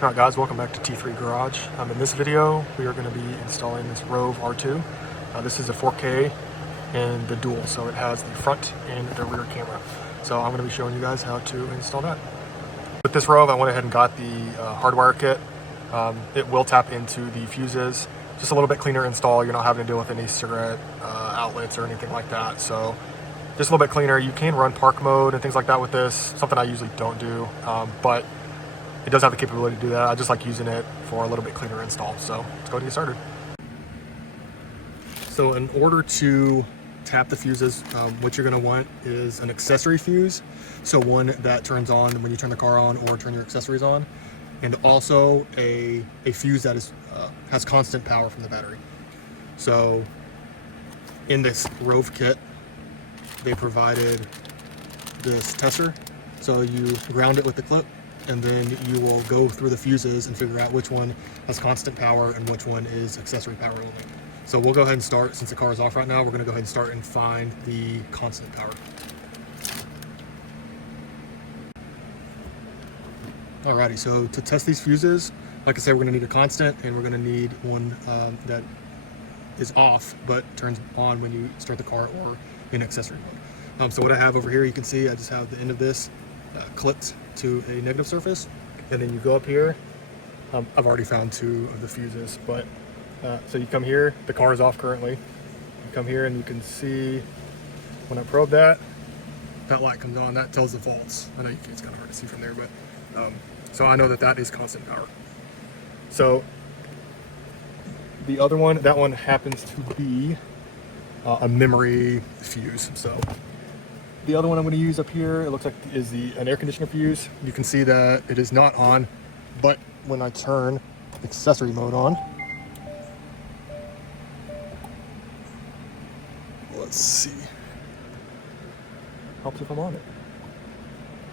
Alright guys, welcome back to T3 Garage. In this video, we are going to be installing this Rove R2. This is a 4K and the dual, so it has the front and the rear camera. So I'm going to be showing you guys how to install that. With this Rove, I went ahead and got the hardwire kit. It will tap into the fuses. Just a little bit cleaner install. You're not having to deal with any cigarette outlets or anything like that. So just a little bit cleaner. You can run park mode and things like that with this. Something I usually don't do, but it does have the capability to do that. I just like using it for a little bit cleaner install. So let's go ahead and get started. So in order to tap the fuses, what you're going to want is an accessory fuse. So one that turns on when you turn the car on or turn your accessories on, and also a fuse that is has constant power from the battery. So in this Rove kit, they provided this tester. So you ground it with the clip, and then you will go through the fuses and figure out which one has constant power and which one is accessory power only. So we'll go ahead and start, since the car is off right now, we're going to go ahead and start and find the constant power. Alrighty, so to test these fuses, like I said, we're going to need a constant, and we're going to need one that is off but turns on when you start the car or in accessory mode. So what I have over here, you can see I just have the end of this clipped to a negative surface, and then you go up here. I've already found two of the fuses, but so you come here, the car is off currently. You come here and you can see when I probe that light comes on. That tells the volts. I know it's kind of hard to see from there, but so I know that is constant power. So the other one, that one happens to be a memory fuse. So the other one I'm going to use up here, it looks like is an air conditioner fuse. You can see that it is not on, but when I turn accessory mode on, let's see. Helps if I'm on it.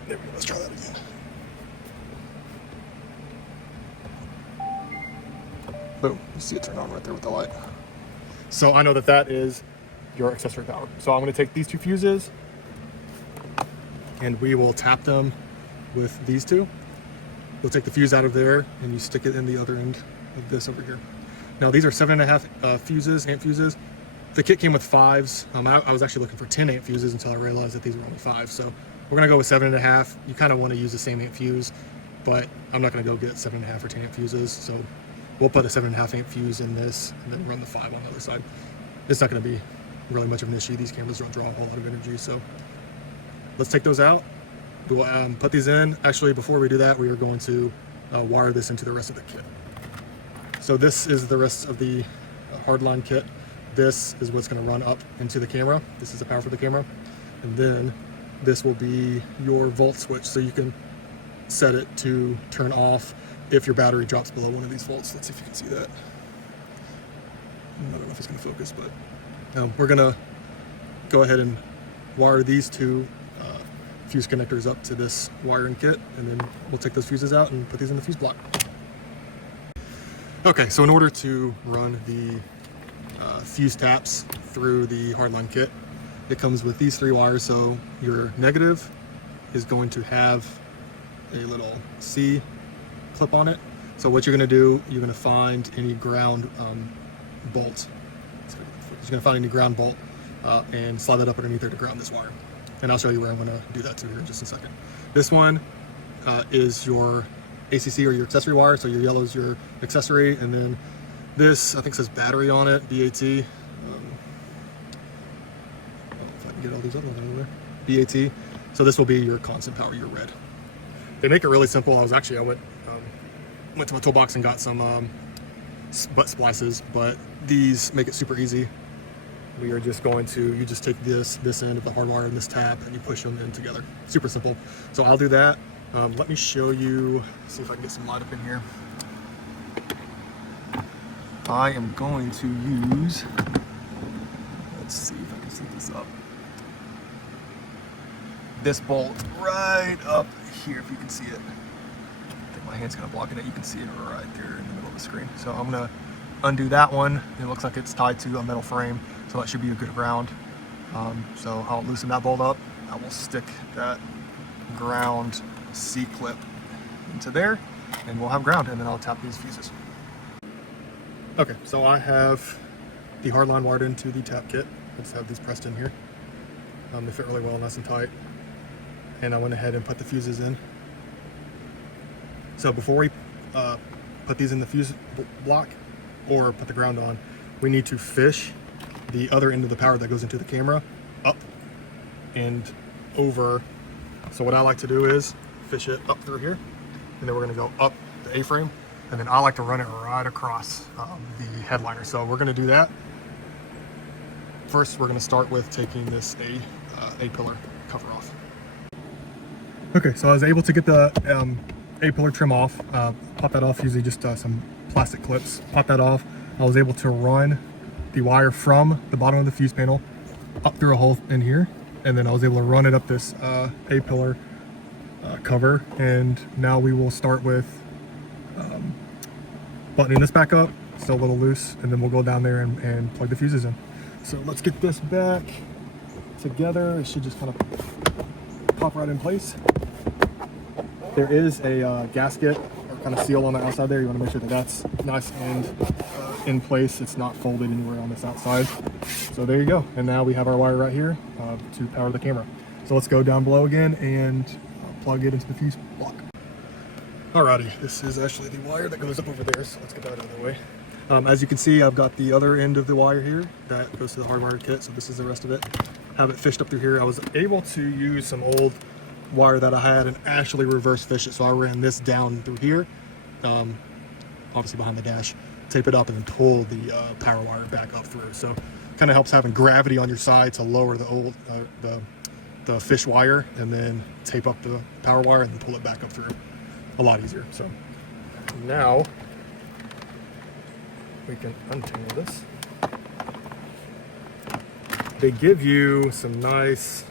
There we go. Let's try that again. Boom. You see it turn on right there with the light. So I know that is your accessory power. So I'm going to take these two fuses, and we will tap them with these two. We'll take the fuse out of there, and you stick it in the other end of this over here. Now these are 7.5 fuses, amp fuses. The kit came with 5s. I was actually looking for 10 amp fuses until I realized that these were only 5. So we're gonna go with 7.5. You kind of want to use the same amp fuse, but I'm not gonna go get 7.5 or 10 amp fuses. So we'll put a 7.5 amp fuse in this, and then run the 5 on the other side. It's not gonna be really much of an issue. These cameras don't draw a whole lot of energy, so let's take those out. We'll put these in. Actually, before we do that, we are going to wire this into the rest of the kit. So this is the rest of the hardline kit. This is what's going to run up into the camera. This is the power for the camera. And then this will be your volt switch, so you can set it to turn off if your battery drops below one of these volts. Let's see if you can see that. I don't know if it's going to focus, but we're going to go ahead and wire these two fuse connectors up to this wiring kit, and then we'll take those fuses out and put these in the fuse block. Okay, so in order to run the fuse taps through the hardline kit, it comes with these 3 wires. So your negative is going to have a little C clip on it. So what you're going to do, you're going to find any ground bolt. You're going to find any ground bolt and slide that up underneath there to ground this wire. And I'll show you where I'm going to do that to here in just a second. This one is your ACC or your accessory wire. So your yellow is your accessory, and then this I think says battery on it, BAT. I don't know if I can get all these other ones out of there. BAT. So this will be your constant power, your red. They make it really simple. I went to my toolbox and got some butt splices, but these make it super easy. We are just going to, you just take this end of the hard wire and this tap, and you push them in together. Super simple. So I'll do that. Let me show you, see if I can get some light up in here. I am going to use, let's see if I can set this up. This bolt right up here, if you can see it. I think my hand's kind of blocking it. You can see it right there in the middle of the screen. So I'm gonna undo that one. It looks like it's tied to a metal frame, so that should be a good ground. So I'll loosen that bolt up. I will stick that ground C-clip into there, and we'll have ground, and then I'll tap these fuses. Okay, so I have the hard line wired into the tap kit. I just have these pressed in here. They fit really well, nice and tight. And I went ahead and put the fuses in. So before we put these in the fuse block or put the ground on, we need to fish the other end of the power that goes into the camera up and over. So what I like to do is fish it up through here, and then we're going to go up the A-frame, and then I like to run it right across the headliner. So we're going to do that. First, we're going to start with taking this A-pillar cover off. Okay, so I was able to get the A-pillar trim off, pop that off using just some plastic clips, pop that off. I was able to run the wire from the bottom of the fuse panel up through a hole in here, and then I was able to run it up this A-pillar cover, and now we will start with buttoning this back up, still a little loose, and then we'll go down there and plug the fuses in. So let's get this back together. It should just kind of pop right in place. There is a gasket or kind of seal on the outside there. You want to make sure that that's nice and in place. It's not folded anywhere on this outside. So there you go. And now we have our wire right here to power the camera. So let's go down below again and plug it into the fuse block. Alrighty, this is actually the wire that goes up over there. So let's get that out of the way. As you can see, I've got the other end of the wire here that goes to the hardwired kit. So this is the rest of it. Have it fished up through here. I was able to use some old wire that I had and actually reverse fish it. So I ran this down through here, obviously behind the dash, tape it up, and then pull the power wire back up through. So kind of helps having gravity on your side to lower the old the fish wire, and then tape up the power wire and then pull it back up through. A lot easier. So now we can untangle this. They give you some nice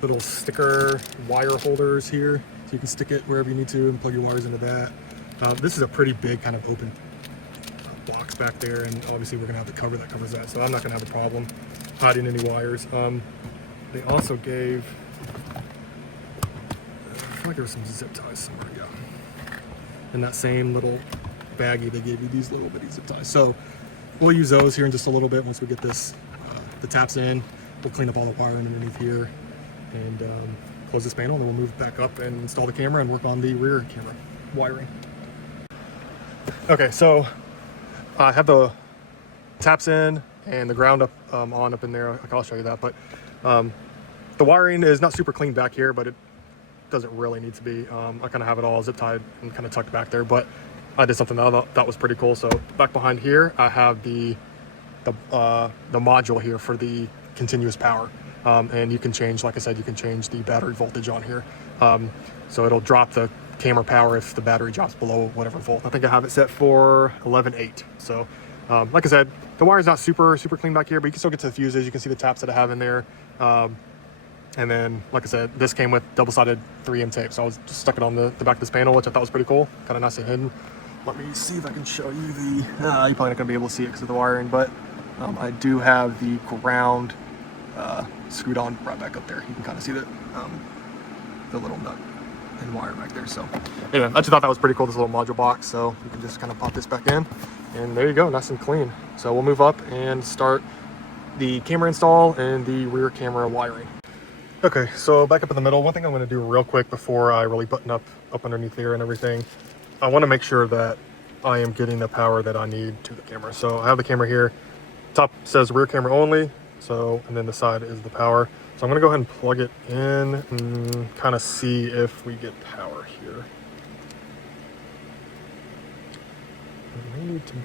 little sticker wire holders here, so you can stick it wherever you need to and plug your wires into that. This is a pretty big kind of open box back there, and obviously we're gonna have the cover that covers that, so I'm not gonna have a problem hiding any wires. They also gave, I feel like there was some zip ties somewhere, yeah. In that same little baggie, they gave you these little bitty zip ties. So we'll use those here in just a little bit. Once we get this, the taps in, we'll clean up all the wiring underneath here and close this panel, and then we'll move back up and install the camera and work on the rear camera wiring. Okay, so I have the taps in and the ground up on up in there. I'll show you that, but the wiring is not super clean back here, but it doesn't really need to be. I kind of have it all zip tied and kind of tucked back there, but I did something that I thought that was pretty cool. So back behind here, I have the module here for the continuous power, and you can change, like I said, you can change the battery voltage on here. So it'll drop the camera power if the battery drops below whatever volt. I think I have it set for 11.8. So like I said, the wire is not super clean back here, but you can still get to the fuses. You can see the taps that I have in there. And then, like I said, this came with double-sided 3M tape. So I was just stuck it on the back of this panel, which I thought was pretty cool. Kind of nice and hidden. Let me see if I can show you the, you're probably not gonna be able to see it because of the wiring, but I do have the ground screwed on right back up there. You can kind of see the little nut and wire back there. So anyway, I just thought that was pretty cool, this little module box. So you can just kind of pop this back in, and there you go, nice and clean. So we'll move up and start the camera install and the rear camera wiring. Okay, so back up in the middle, one thing I'm gonna do real quick before I really button up underneath here and everything, I wanna make sure that I am getting the power that I need to the camera. So I have the camera here, top says rear camera only, so, and then the side is the power. So I'm gonna go ahead and plug it in and kind of see if we get power here. I may need to go.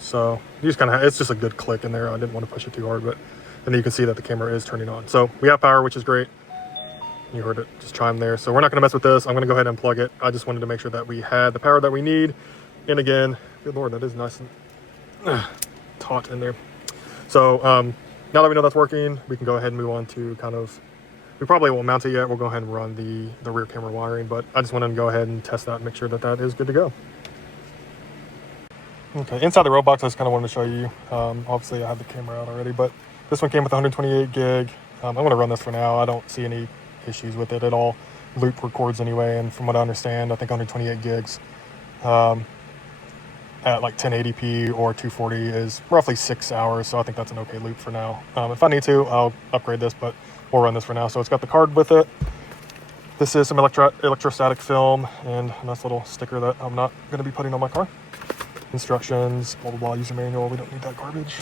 So you just kind of, it's just a good click in there. I didn't want to push it too hard, but and then you can see that the camera is turning on. So we have power, which is great. You heard it just chime there. So we're not gonna mess with this. I'm gonna go ahead and plug it. I just wanted to make sure that we had the power that we need. And again, good Lord, that is nice and taut in there. So now that we know that's working, we can go ahead and move on to kind of, we probably won't mount it yet. We'll go ahead and run the rear camera wiring, but I just wanted to go ahead and test that and make sure that that is good to go. Okay, inside the Rove box, I just kind of wanted to show you. Obviously, I have the camera out already, but this one came with 128 gig. I'm going to run this for now. I don't see any issues with it at all. Loop records anyway, and from what I understand, I think 128 gigs at like 1080p or 240 is roughly 6 hours, so I think that's an okay loop for now. If I need to, I'll upgrade this, but we'll run this for now. So it's got the card with it. This is some electrostatic film and a nice little sticker that I'm not going to be putting on my car. Instructions, blah, blah, blah, user manual. We don't need that garbage.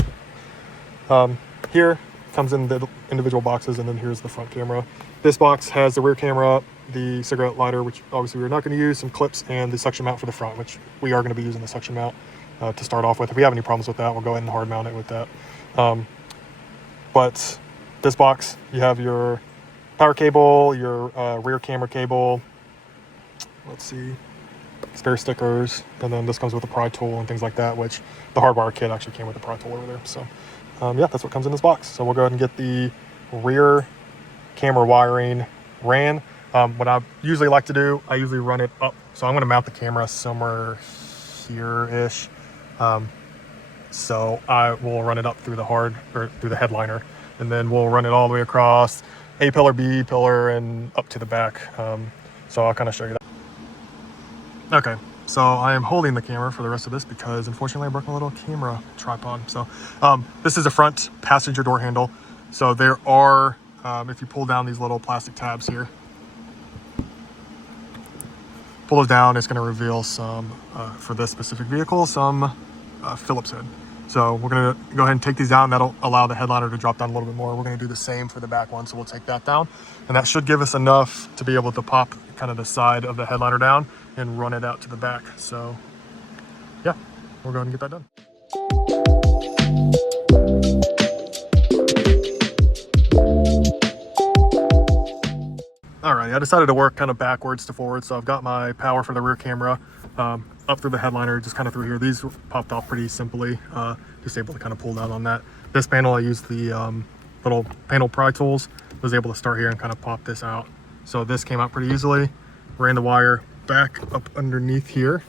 Here comes in the individual boxes, and then here's the front camera. This box has the rear camera, the cigarette lighter, which obviously we're not going to use, some clips, and the suction mount for the front, which we are going to be using the suction mount to start off with. If we have any problems with that, we'll go ahead and hard mount it with that. But this box, you have your power cable, your rear camera cable, let's see, spare stickers, and then this comes with a pry tool and things like that, which the hardwire kit actually came with a pry tool over there. So yeah, that's what comes in this box. So we'll go ahead and get the rear camera wiring ran. What I usually like to do, I usually run it up. So I'm going to mount the camera somewhere here-ish. So I will run it up through the headliner, and then we'll run it all the way across A pillar, B pillar, and up to the back. So I'll kind of show you that. Okay, so I am holding the camera for the rest of this because unfortunately I broke my little camera tripod. So this is a front passenger door handle. So there are, if you pull down these little plastic tabs here, pull those down, it's going to reveal some, for this specific vehicle, some Phillips head. So we're going to go ahead and take these down. That'll allow the headliner to drop down a little bit more. We're going to do the same for the back one. So we'll take that down, and that should give us enough to be able to pop kind of the side of the headliner down and run it out to the back. So yeah, we'll go ahead and get that done. All right, I decided to work kind of backwards to forward. So I've got my power for the rear camera up through the headliner, just kind of through here. These popped off pretty simply, just able to kind of pull down on that. This panel, I used the little panel pry tools, was able to start here and kind of pop this out. So this came out pretty easily. Ran the wire back up underneath here,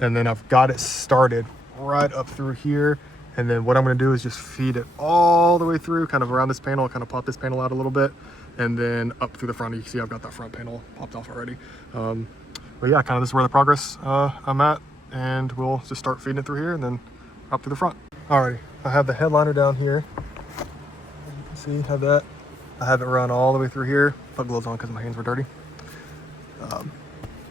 and then I've got it started right up through here. And then what I'm going to do is just feed it all the way through, kind of around this panel, kind of pop this panel out a little bit, and then up through the front. You can see I've got that front panel popped off already. But yeah, kind of this is where the progress I'm at, and we'll just start feeding it through here and then up to the front. Alrighty, I have the headliner down here. As you can see, have that. I have it run all the way through here. Put gloves on because my hands were dirty.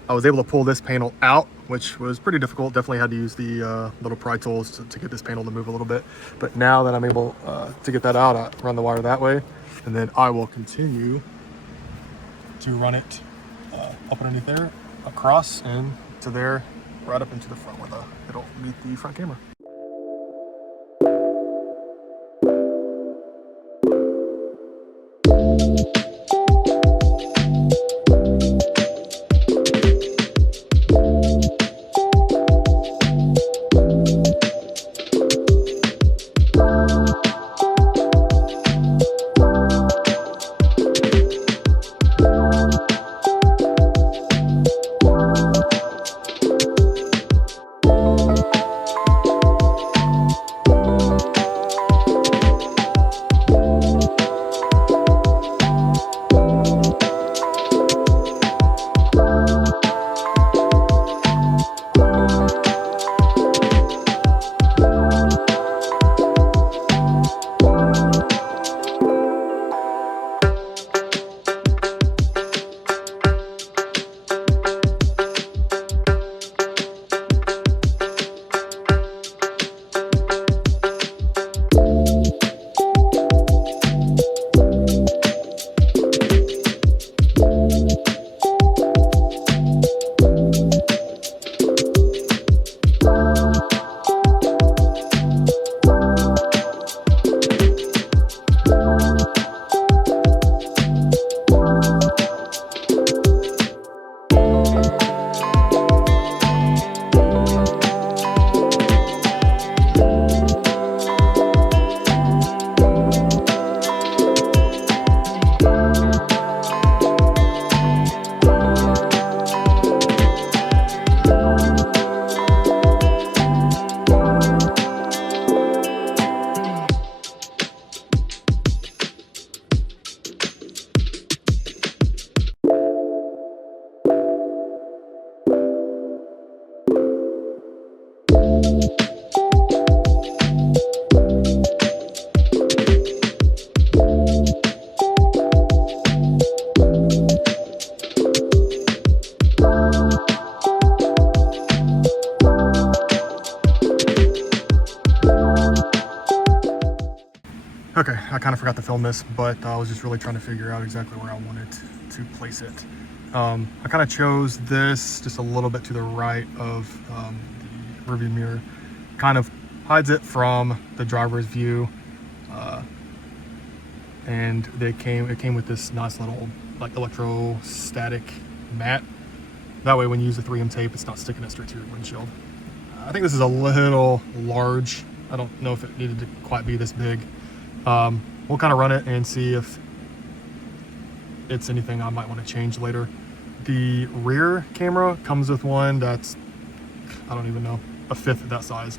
I was able to pull this panel out, which was pretty difficult. Definitely had to use the little pry tools to get this panel to move a little bit. But now that I'm able to get that out, I run the wire that way, and then I will continue to run it up underneath there, across, and to there, right up into the front where it'll meet the front camera. Okay, I kind of forgot to film this, but I was just really trying to figure out exactly where I wanted to place it. I kind of chose this just a little bit to the right of the rearview mirror. Kind of hides it from the driver's view. And it came with this nice little like electrostatic mat. That way when you use the 3M tape, it's not sticking it straight to your windshield. I think this is a little large. I don't know if it needed to quite be this big. We'll kind of run it and see if it's anything I might want to change later. The rear camera comes with one that's, I don't even know, a fifth of that size,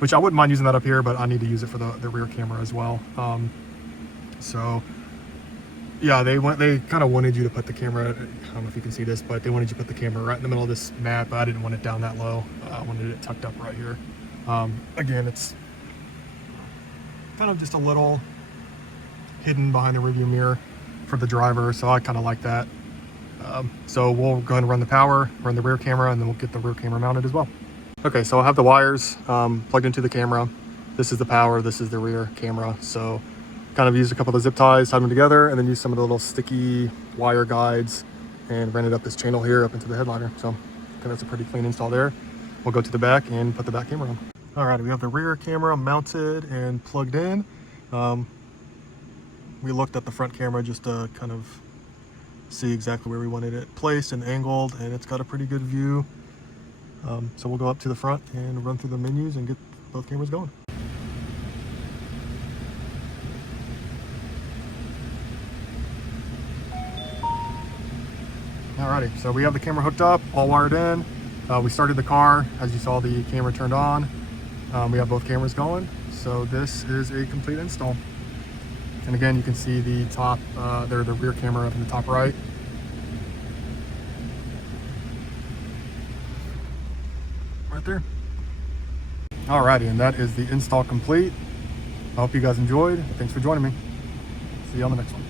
which I wouldn't mind using that up here, but I need to use it for the rear camera as well. So yeah, they kind of wanted you to put the camera, I don't know if you can see this, but they wanted you to put the camera right in the middle of this mat, but I didn't want it down that low. I wanted it tucked up right here. Again, it's kind of just a little hidden behind the rearview mirror for the driver, so I kind of like that. So we'll go ahead and run the power, run the rear camera, and then we'll get the rear camera mounted as well. Okay, so I have the wires plugged into the camera. This is the power, this is the rear camera. So kind of used a couple of zip ties, tied them together, and then used some of the little sticky wire guides and ran it up this channel here up into the headliner. So that's a pretty clean install there. We'll go to the back and put the back camera on. All right, we have the rear camera mounted and plugged in. We looked at the front camera just to kind of see exactly where we wanted it placed and angled, and it's got a pretty good view. So we'll go up to the front and run through the menus and get both cameras going. Alrighty, so we have the camera hooked up, all wired in. We started the car. As you saw, the camera turned on. We have both cameras going. So this is a complete install. And again, you can see the top, the rear camera up in the top right. Right there. Alrighty, and that is the install complete. I hope you guys enjoyed. Thanks for joining me. See you on the next one.